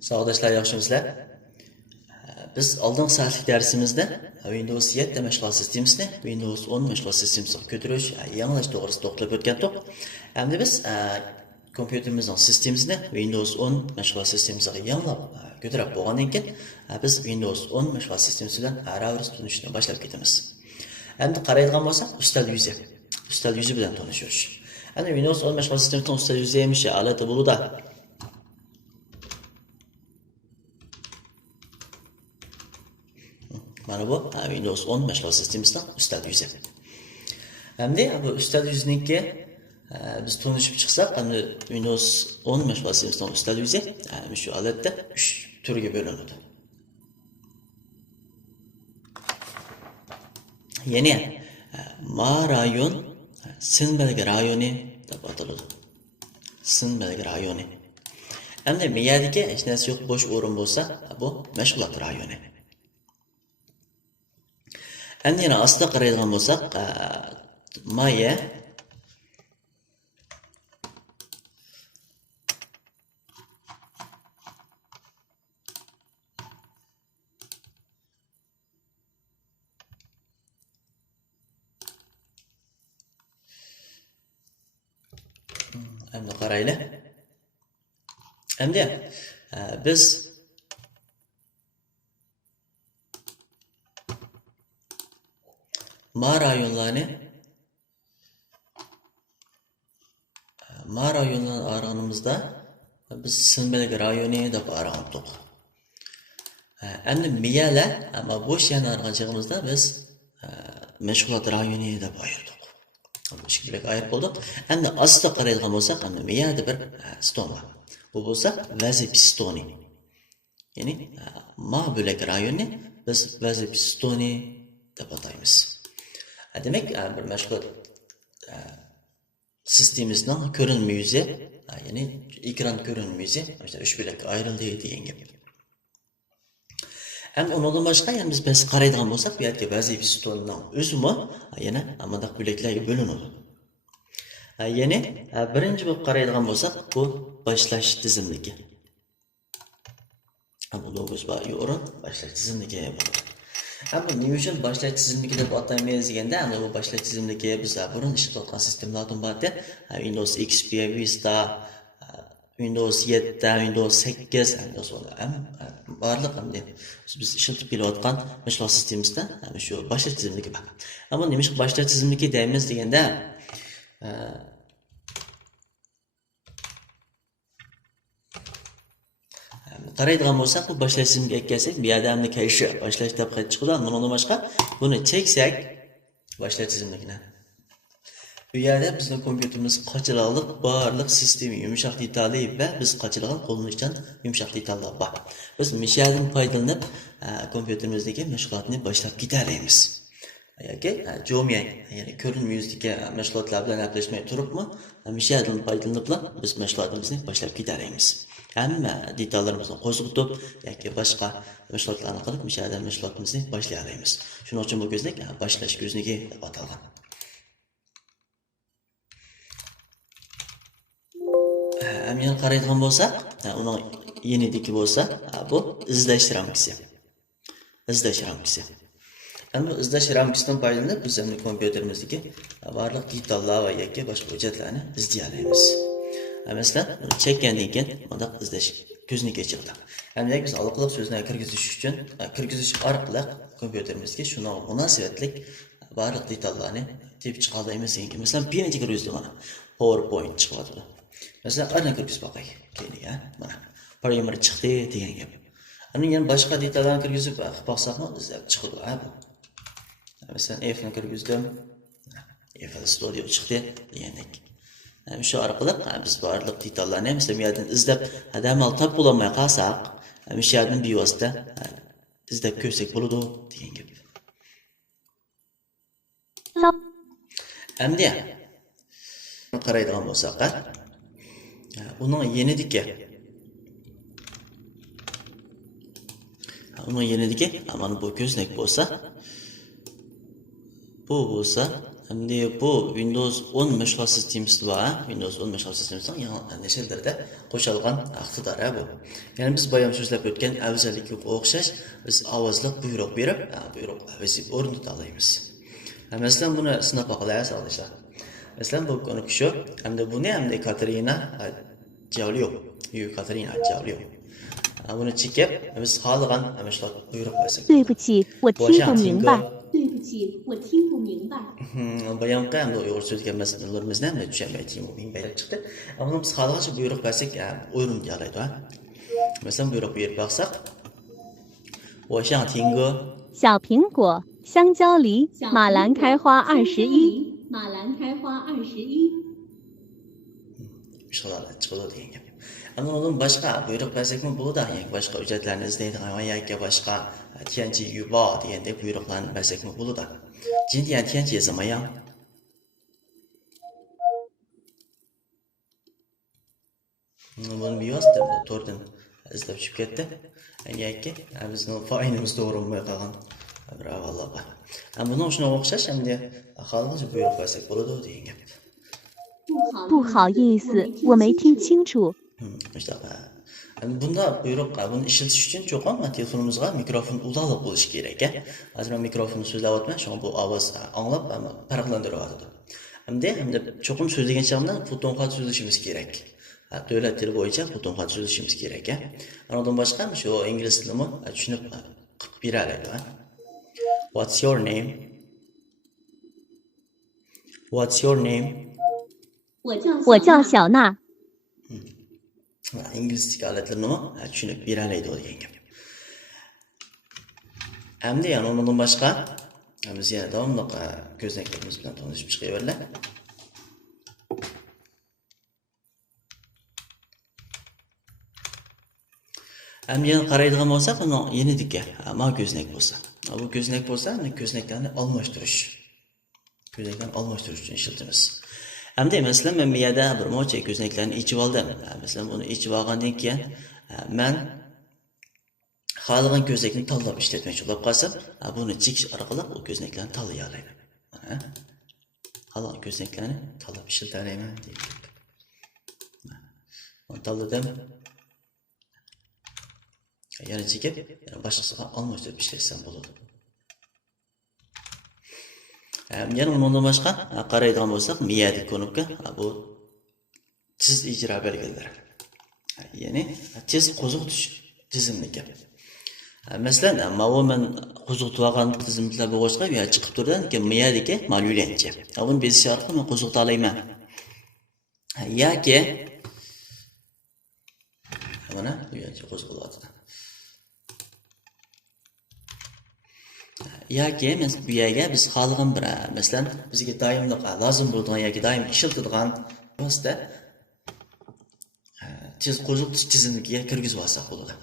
Sağdaşlar, yaxşımısınızlar? Biz oldingi saatlik darsimizda Windows 7 mashg'ulot sistemasidan Windows 10 mashg'ulot sistemasiga ko'tarish, yangilash to'g'risida to'xtalib o'tgan edik. Endi biz kompyuterimizning sistemasini Windows 10 mashg'ulot sistemasiga yangilab ko'tarib bo'lgandan keyin biz Windows 10 mashg'ulot sistemasi bilan ravrs tunishni boshlab ketamiz. Endi qaraydigan bo'lsak, ustal yuzi bilan tanishish. Endi Windows 10 mashg'ulot sistemasining ustal yuzi emish, alati bo'ludi. Mana bu Windows 10 mashg'ulot sistemasining ustal yuzi. Endi bu ustal yuzniki biz tanishib chiqsak, endi Windows 10 mashg'ulot sistemasining ustal yuzi shu odatda 3 turga bo'linadi. Ya'ni ma rayon, sin belgi rayoni deb ataladi. Sin belgi rayoni. Endi miyadagi hech narsa yo'q, bo'sh o'rin bo'lsa, bu mashg'ulot rayoni. Endi yana aslida qaraydigan bo'lsak, maya endi qaraylik. Endi biz ma rayonlarni araganimizda biz sin belgi rayoni deb aragandik. Endi miyalar ama bo'sh yana araganchig'imizda biz mashg'ulot rayoni deb ayirdik. Bu ikkiga ayirib bo'ldik. Endi asli qaraydigan bo'lsak, endi miyada bir ston bor. Bu bo'lsa vazifa stoni. Ya'ni ma bo'lak rayonni biz vazifa stoni deb ataymiz. Demek bir mashg'ulot sistemimizning ko'rinma yuzi, ya'ni ekran ko'rinma yuzi işte 3 bo'lakka ayrildi degan gap. Hem ondan başqa yani biz qaraydigan bo'lsak, bu yerga vazifa stonining o'zimi yana amandaq bo'laklarga bo'linadi. Ya'ni birinchi bo'lib qaraydigan bo'lsak, bu boshlash tizimligi. Bu logos bor, o'rin boshlash tizimligi bo'ladi. Ama nima uchun boshlash tizimligi deb ataymiz deganda, endi bu boshlash tizimligi biz burun ishlatgan sistemlardan biri Windows XP, Vista, Windows 7, Windows 8, Windows 10 barliq hamda biz ishlatib kelayotgan mashg'ulot sistemasida shu boshlash tizimligi bor. Ammo nima uchun boshlash tizimligi deymiz deganda, qaraydigan bo'lsak, bu boshlash tizimiga kelsak, bu yerda hamda kayshi boshlash deb qaytib chiqadi. Bundan boshqa buni cheksak, boshlash tizimligini. Bu yerda bizning kompyuterimiz qochiliqlik barliq sistem yumshoq detalli va biz qochilgan qo'llanishdan yumshoq detallar bor. Biz mishadan foydalanib kompyuterimizdagi mashg'ulotni boshlab ketalaymiz. Yoki jo'miyang, ya'ni ko'rinma yuzdagi mashg'ulotlar bilan gaplashmay turibmi, mishadan foydalanib biz mashg'ulotimizni boshlab ketalaymiz. Hamma detallarimizni qo'zg'atib yoki boshqa mashg'ulotlarni qilib mishadan mashg'ulotimizni boshlaymiz. Shuning uchun bu ko'znak boshlash ko'znagi deb atalgan. Yana qaraydigan bo'lsak, uning yenidagi bo'lsa, bu izlash ramkasi. Izlash ramkasi. Endi izlash ramkasidan foydalanib biz ham kompyuterimizdagi barliq detallar va yoki boshqa hujjatlarni izlaymiz. Masalan, chekkandan keyin bunda izlash ko'znagi chiqdi. Endi biz aloqaliq so'zni kirgizish orqali kompyuterimizga shuna munosabatlik barliq detallarni tepib chiqalaymiz. Masalan, birinchi kirgizdik mana PowerPoint chiqadi. Mesela arna kirgizib boqay. Keyin mana primer chiqdi degan gap. Ani yana boshqa detallarni kirgizib boqsaqmi izlab chiqadi. Mesela F'ni kirgizdim. F Studio chiqdi degandek. Shu orqali biz barliq detallarni mesela bu yerdan izlab adamal tap bo'lmay qolsak, shu yerdan bevosita izlab ko'rsak bo'ladi degan gap. Endi qaraydigan bo'lsak, uning yenidagi mana bu ko'znak bo'lsa, bu bo'lsa Endi bu Windows 10 mashg'ulot sistemasi bor, Windows 10 mashg'ulot sistemasining yangi nashrlarda qo'shilgan iqtidor bu. Ya'ni biz boyam so'zlab o'tgan afzallikka o'xshash biz ovozli buyruq berib, buyruq biz o'rnata olamiz. Masalan, buni sinab baqilaymiz arkadaşlar. Masalan, bu konu şu, hem de bunu hem de Katerina Javlio, Katerina Javlio. Bunu çekip biz xalqan mashg'ulot buyruq bersak. 对不起，我听不明白。对不起，我听不明白。 Bayonqi hamda Uyg'ur so'zlagan masalalarimizni ham tushunmaydi, bilmaydi chiqdi. Ammo biz xalqcha buyruq bersak, o'ringa oladi, ha. Masalan, buyruq berib baksak, 我想听歌。小苹果、香蕉梨、马兰开花21。马兰开花21。 Shunday chiqadi degan gap. Ammo undan boshqa buyruq bersakmi bo'ladi, yoki boshqa hujjatlarni izlaydigan yoki boshqa TNT yubo degandek buyruqlarni bersakmi bo'ladi. 今天天气怎么样？ Bunu biyozdi, to'rdan izlab chiqib ketdi. Yoki bizning foydamiz to'g'rimi qolgan. Bravo Allohga. Buni shunga o'xshash hamda xalqcha buyruq bersak bo'ladi degan gap. 不好意思，我没听清楚。 Bunda buyruq, buni ishlatish uchun cho'qon telefonimizga mikrofon ulug'liq bo'lishi kerak. Hozir men mikrofonni so'zlayapman, shunga bu ovoz anglab, farqlantiryapti. Hamda cho'qim so'zlagan chog'da butonga so'zlashimiz kerak. Davlat tili bo'yicha butonga so'zlashimiz kerak. Undan boshqa shu ingliz tilini tushunib qilib beradi. What's your name? What's your name? 我叫小娜。 İngliz holatlarini tushunib beradi degan gap. Hamda yana undan boshqa biz yana davomli ko'znaklarimiz bilan tanishib chiqaverlar. Yana qaraydigan bo'lsak, uni yenidiki, ma ko'znak bo'lsa. Bu ko'znak bo'lsa, ko'znaklarni almashtirish. Ko'znaklarni almashtirish uchun ishlatamiz. Hamda masalan men bu yerda bir mo'cha ko'znaklarni ichib oldim. Masalan buni ichib olgandan keyin men xohlagan ko'znakni tanlab ishlatmoqchi bo'lib qolsam, buni chekish orqali u ko'znaklarni tanlay olaman. Xohlagan ko'znaklarni tanlab ishlata olaman. Bunu tanladim. Yana chekib, yana boshqasiga almashtirib ishlatsam bo'ladi. Yana undan boshqa qaraydigan bo'lsak, miyadagi konubga bu tiz ijro belgilari. Ya'ni tiz qo'zg'atish tizimligi. Masalan, men qo'zg'atib olgan tizimlar bo'g'ishqa bu yer chiqib turgan ki miyadagi ma'luliyatchi. Buni besish orqali men qo'zg'ata olaman. Yoki mana bu yerga qo'zg'alyapti. Yoki men bu yerga biz xohlagan bir, masalan, bizga doimli lozim bo'ladigan yoki doim ishlatadigan vosita tez qo'zg'atish tizimiga kirgizib olsak bo'ladi.